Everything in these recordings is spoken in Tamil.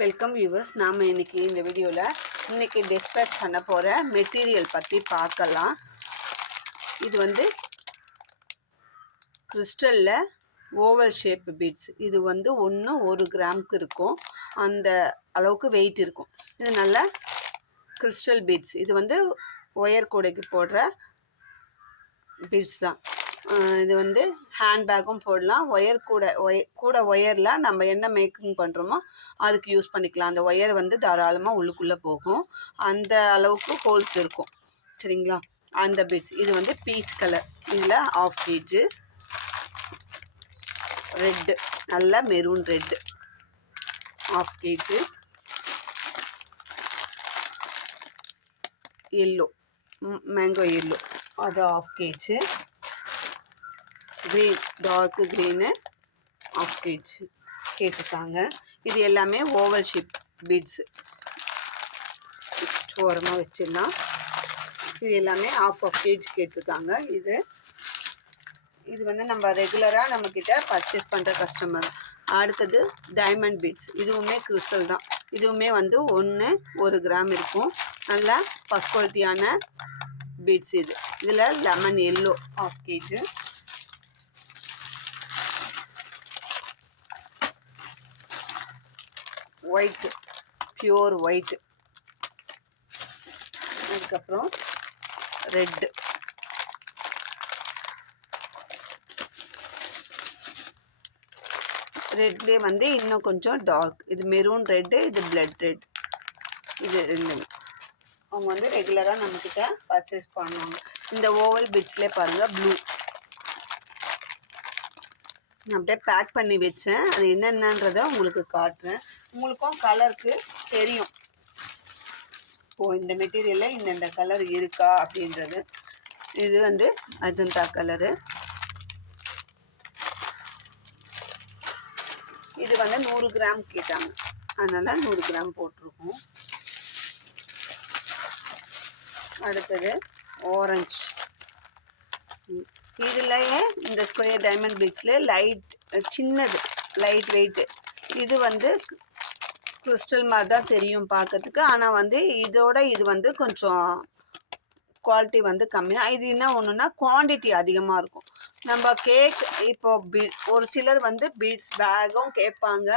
Welcome viewers. நாம் இன்றைக்கி இந்த வீடியோவில் டிஸ்பேச் பண்ண போகிற மெட்டீரியல் பற்றி பார்க்கலாம். இது வந்து கிறிஸ்டலில் ஓவல் ஷேப் பீட்ஸ். இது வந்து 1 கிராமுக்கு இருக்கும், அந்த அளவுக்கு வெயிட் இருக்கும். இது நல்ல கிறிஸ்டல் பீட்ஸ். இது வந்து ஒயர் கூடைக்கு போடுற பீட்ஸ் தான். இது வந்து ஹேண்ட்பேக்கும் போடலாம். ஒயர் கூட ஒயரில் நம்ம என்ன மேக்கிங் பண்ணுறோமோ அதுக்கு யூஸ் பண்ணிக்கலாம். அந்த ஒயர் வந்து தாராளமாக உள்ளுக்குள்ளே போகும், அந்த அளவுக்கு ஹோல்ஸ் இருக்கும். சரிங்களா? அந்த பீட்ஸ். இது வந்து பீச் கலர். இதில் 1/2 kg ரெட்டு, நல்ல maroon red 1/2 kg. Yellow, mango yellow, அது 1/2 kg. Green, dark green 1/2 kg கேட்டிருக்காங்க. இது எல்லாமே ஓவல் ஷேப் பீட்ஸு. ஓரமாக வச்சிடலாம். இது எல்லாமே 1/2 kg கேட்டிருக்காங்க. இது வந்து நம்ம ரெகுலராக நம்மக்கிட்ட பர்ச்சேஸ் பண்ணுற கஸ்டமர். அடுத்தது டைமண்ட் பீட்ஸ். இதுவுமே கிறிஸ்டல் தான். இதுவுமே வந்து 1 கிராம் இருக்கும். நல்லா ஃபஸ்ட் குவாலிட்டியான பீட்ஸ். இதில் lemon yellow 1/2 kg. White, pure white. அதுக்கப்புறம் ரெட்டு, ரெட்லேயே வந்து இன்னும் கொஞ்சம் டார்க். இது மெரூன் ரெட்டு, இது பிளட் ரெட். இது ரெண்டுமே அவங்க வந்து ரெகுலராக நம்மக்கிட்ட பர்ச்சேஸ் பண்ணுவாங்க. இந்த ஓவல் பீட்ஸ்லேயே பாருங்கள், ப்ளூ. நான் அப்படியே பேக் பண்ணி வச்சேன். அது என்னென்னன்றதை உங்களுக்கு காட்டுறேன். உங்களுக்கும் கலருக்கு தெரியும், இந்த மெட்டீரியலில் இந்த கலர் இருக்கா அப்படின்றது. இது வந்து அஜந்தா கலரு. இது வந்து 100 கிராம் கேட்டாங்க, அதனால் 100 கிராம் போட்டிருக்கோம். அடுத்தது ஆரஞ்சு. இதுலையே இந்த ஸ்கொயர் டைமண்ட் பீட்ஸில் சின்னது லைட் வெயிட்டு. இது வந்து கிறிஸ்டல் மாதிரி தான் தெரியும் பார்க்கறதுக்கு, ஆனால் வந்து இது வந்து கொஞ்சம் குவாலிட்டி வந்து கம்மியாக. இது என்ன ஒன்றுனா குவான்டிட்டி அதிகமாக இருக்கும். நம்ம இப்போ ஒரு சிலர் வந்து பீட்ஸ் பேக்கும் கேட்பாங்க.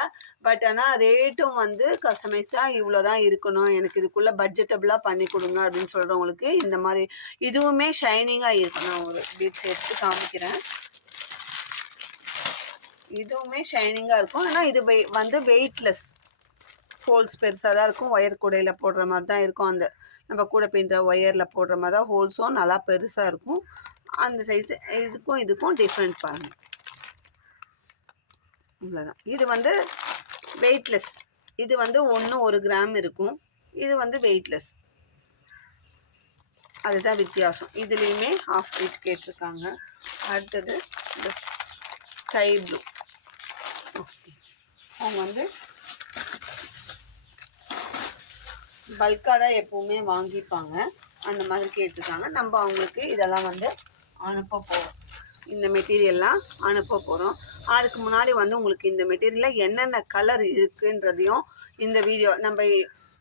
பட் ஆனால் ரேட்டும் வந்து கஸ்டமைஸாக இவ்வளோ தான் இருக்கணும், எனக்கு இதுக்குள்ளே பட்ஜெட்டபுளாக பண்ணி கொடுங்க அப்படின்னு சொல்கிறவங்களுக்கு இந்த மாதிரி இதுவுமே ஷைனிங்காக இருக்கும். நான் ஒரு பீட்ஸ் எடுத்து காமிக்கிறேன். இதுவுமே ஷைனிங்காக இருக்கும், ஆனால் இது வந்து வெயிட்லெஸ். ஹோல்ஸ் பெருசாக தான் இருக்கும். ஒயர் கூடையில் போடுற மாதிரி தான் இருக்கும். அந்த நம்ம கூட பின்னுற ஒயரில் போடுற மாதிரி தான் ஹோல்ஸும் நல்லா பெருசாக இருக்கும். அந்த சைஸு இதுக்கும் டிஃப்ரெண்ட் பாருங்கள். இவ்வளோதான். இது வந்து வெயிட்லெஸ். இது வந்து 1 கிராம் இருக்கும். இது வந்து வெயிட்லெஸ். அதுதான் வித்தியாசம். இதுலேயுமே 1/2 kg கேட்டிருக்காங்க. அடுத்தது இந்த ஸ்கை ப்ளூ. அவங்க வந்து பல்காக தான் எப்போவுமே வாங்கிப்பாங்க, அந்த மாதிரி கேட்டிருக்காங்க. நம்ம அவங்களுக்கு இதெல்லாம் வந்து அனுப்ப போகிறோம். இந்த மெட்டீரியல்லாம் அனுப்ப போகிறோம். அதுக்கு முன்னாடி வந்து உங்களுக்கு இந்த மெட்டீரியலில் என்னென்ன கலர் இருக்குன்றதையும் இந்த வீடியோ நம்ம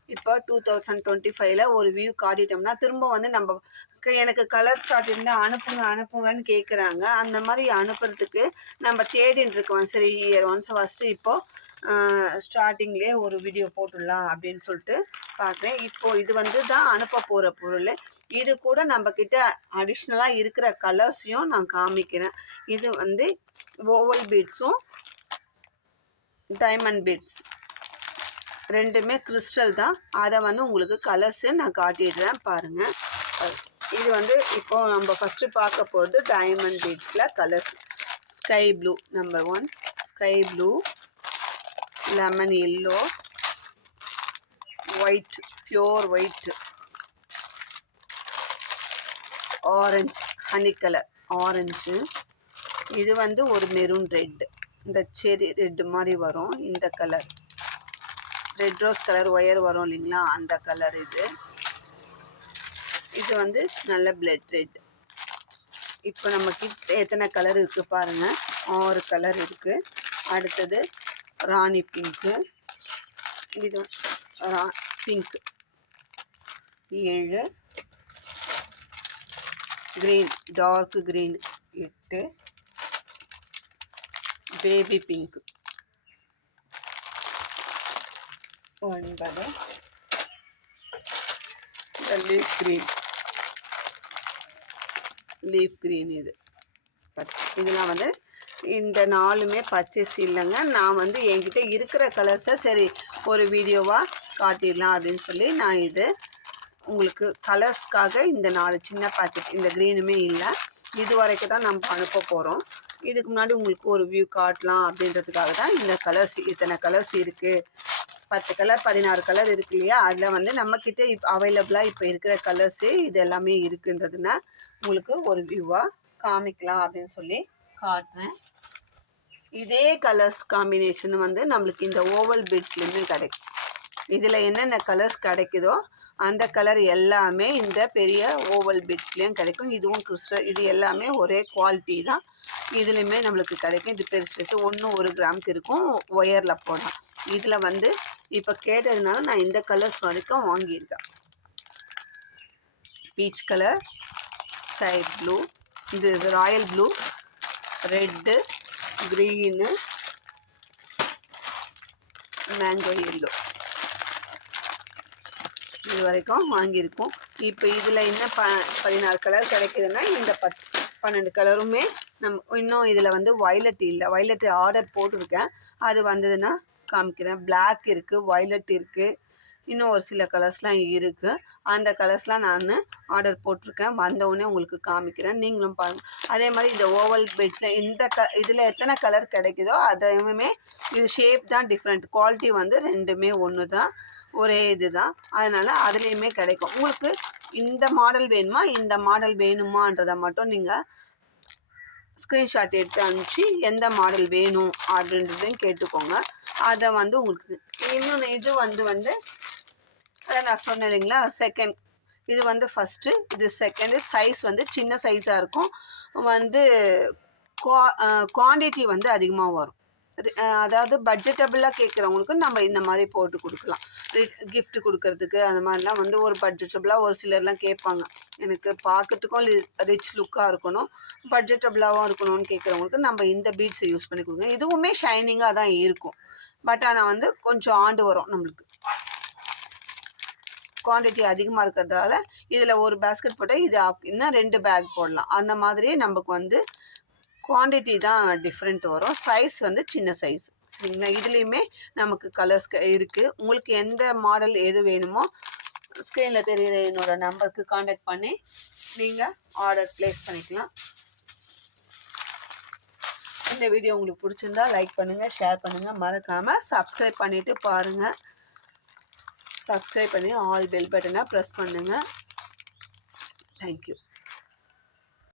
இப்போ 2025 ஒரு வியூ காட்டிட்டோம்னா திரும்ப வந்து நம்ம எனக்கு கலர் சார்ட் இருந்தால் அனுப்புங்கன்னு கேட்குறாங்க. அந்த மாதிரி அனுப்புறதுக்கு நம்ம தேடின்னு இருக்கோம். சரி, ஒன்ஸ் ஃபஸ்ட்டு இப்போது ஸ்டார்டிங்லேயே ஒரு வீடியோ போட்டுடலாம் அப்படின்னு சொல்லிட்டு பார்க்குறேன். இப்போது இது வந்து தான் அனுப்ப போகிற பொருள். இது கூட நம்மக்கிட்ட அடிஷ்னலாக இருக்கிற கலர்ஸையும் நான் காமிக்கிறேன். இது வந்து ஓவல் பீட்ஸும் டைமண்ட் பீட்ஸ் ரெண்டுமே கிறிஸ்டல் தான். அதை வந்து உங்களுக்கு கலர்ஸு நான் காட்டிடுறேன் பாருங்கள். இது வந்து இப்போது நம்ம ஃபஸ்ட்டு பார்க்க போகிறது டைமண்ட் பீட்ஸில் colours. Sky blue number 1, sky blue, lemon yellow, white, pure white, orange, honey colour orange. இது வந்து ஒரு மெரூன் ரெட், இந்த செரி ரெட்டு மாதிரி வரும். இந்த colour red rose colour wire வரும் இல்லைங்களா, அந்த கலர். இது வந்து நல்ல பிளட் ரெட். இப்போ நமக்கு எத்தனை கலர் இருக்குது பாருங்கள், 6 கலர் இருக்குது. அடுத்தது ராணி பிங்க்கு, இது pink 7, green dark green 8, baby pink 9, leaf green இது இதெல்லாம் வந்து இந்த 4மே பர்ச்சேஸ் இல்லைங்க. நான் வந்து என்கிட்ட இருக்கிற கலர்ஸை சரி ஒரு வீடியோவாக காட்டிடலாம் அப்படின்னு சொல்லி நான் இது உங்களுக்கு கலர்ஸ்க்காக இந்த 4 சின்ன பாக்கெட் இந்த க்ரீனுமே இல்லை. இது வரைக்கும் தான் நம்ம அனுப்ப போகிறோம். இதுக்கு முன்னாடி உங்களுக்கு ஒரு வியூ காட்டலாம் அப்படின்றதுக்காக தான் இந்த கலர்ஸ் இத்தனை கலர்ஸ் இருக்குது. 10 கலர் 16 கலர் இருக்கு இல்லையா, அதில் வந்து நம்மக்கிட்ட இப்போ அவைலபிளாக இப்போ இருக்கிற கலர்ஸு இது எல்லாமே இருக்குன்றதுன்னா உங்களுக்கு ஒரு வியூவாக காமிக்கலாம் அப்படின்னு சொல்லி காட்டுறேன். இதே கலர்ஸ் காம்பினேஷன் வந்து நம்மளுக்கு இந்த ஓவல் பீட்ஸ்லேயுமே கிடைக்கும். இதில் என்னென்ன கலர்ஸ் கிடைக்குதோ அந்த கலர் எல்லாமே இந்த பெரிய ஓவல் பீட்ஸ்லேயும் கிடைக்கும். இதுவும் கிறிஸ்டல், இது எல்லாமே ஒரே குவாலிட்டி தான். இதுலேயுமே நம்மளுக்கு கிடைக்கும். இது பெருசு 1 கிராமுக்கு இருக்கும். ஒயரில் போடலாம். இதில் வந்து இப்போ கேட்டதுனால நான் இந்த கலர்ஸ் வரைக்கும் வாங்கியிருக்கேன். பீச் கலர், ஸ்கை ப்ளூ, இது Royal blue, red, green, mango yellow இது வரைக்கும் வாங்கியிருக்கோம். இப்போ இதில் என்ன 16 கலர் கிடைக்குதுன்னா இந்த 12 கலருமே இன்னும் இதில் வந்து வயலட் இல்லை. வயலட் ஆர்டர் போட்டிருக்கேன். அது வந்ததுன்னா காமிக்கிறேன். பிளாக் இருக்குது, வயலட் இருக்குது, இன்னும் ஒரு சில கலர்ஸ்லாம் இருக்குது. அந்த கலர்ஸ்லாம் நான் ஆர்டர் போட்டிருக்கேன். வந்தவுடனே உங்களுக்கு காமிக்கிறேன், நீங்களும் பாருங்கள். அதே மாதிரி இந்த ஓவல் பெட்ஸில் இதில் எத்தனை கலர் கிடைக்குதோ அதையுமே இது ஷேப் தான் டிஃப்ரெண்ட். குவாலிட்டி வந்து ரெண்டுமே ஒன்று தான், ஒரே இது தான். அதனால் அதுலேயுமே கிடைக்கும். உங்களுக்கு இந்த மாடல் வேணுமா இந்த மாடல் வேணுமான்றதை மட்டும் நீங்கள் ஸ்க்ரீன்ஷாட் எடுத்து அனுப்பிச்சு எந்த மாடல் வேணும் அப்படின்றதையும் கேட்டுக்கோங்க. அதை வந்து உங்களுக்கு இன்னொன்று இது வந்து அதை நான் சொன்னேன் இல்லைங்களா, செகண்ட் இது வந்து ஃபஸ்ட்டு, இது செகண்டு. சைஸ் வந்து சின்ன சைஸாக இருக்கும். வந்து குவான்டிட்டி வந்து அதிகமாக வரும். அதாவது பட்ஜெட்டபிளாக கேட்குறவங்களுக்கு நம்ம இந்த மாதிரி போட்டு கொடுக்கலாம். கிஃப்ட் கொடுக்கறதுக்கு அந்த மாதிரிலாம் வந்து ஒரு பட்ஜெட்டபிளாக ஒரு சிலர்லாம் கேட்பாங்க. எனக்கு பார்க்கறதுக்கும் ரிச் லுக்காக இருக்கணும், பட்ஜெட்டபிளாகவும் இருக்கணும்னு கேட்குறவங்களுக்கு நம்ம இந்த பீட்ஸை யூஸ் பண்ணி கொடுங்க. இதுவுமே ஷைனிங்காக தான் இருக்கும். பட் ஆனால் வந்து கொஞ்சம் ஆண்டு வரும். நம்மளுக்கு குவான்டிட்டி அதிகமாக இருக்கிறதால இதில் ஒரு பேஸ்கெட் போட்டால் இது இன்னும் 2 பேக் போடலாம். அந்த மாதிரியே நமக்கு வந்து குவான்டிட்டி தான் டிஃப்ரெண்ட் வரும். சைஸ் வந்து சின்ன சைஸ். சரிங்களா? இதுலேயுமே நமக்கு கலர்ஸ் இருக்குது. உங்களுக்கு எந்த மாடல் எது வேணுமோ ஸ்க்ரீனில் தெரிகிற என்னோட நம்பருக்கு காண்டாக்ட் பண்ணி நீங்கள் ஆர்டர் ப்ளேஸ் பண்ணிக்கலாம். இந்த வீடியோ உங்களுக்கு பிடிச்சிருந்தா லைக் பண்ணுங்கள், ஷேர் பண்ணுங்கள், மறக்காமல் சப்ஸ்கிரைப் பண்ணிவிட்டு பாருங்கள். சப்ஸ்கிரைப் பண்ணி ஆல் பெல் பட்டனை ப்ரெஸ் பண்ணுங்கள். தேங்க்யூ.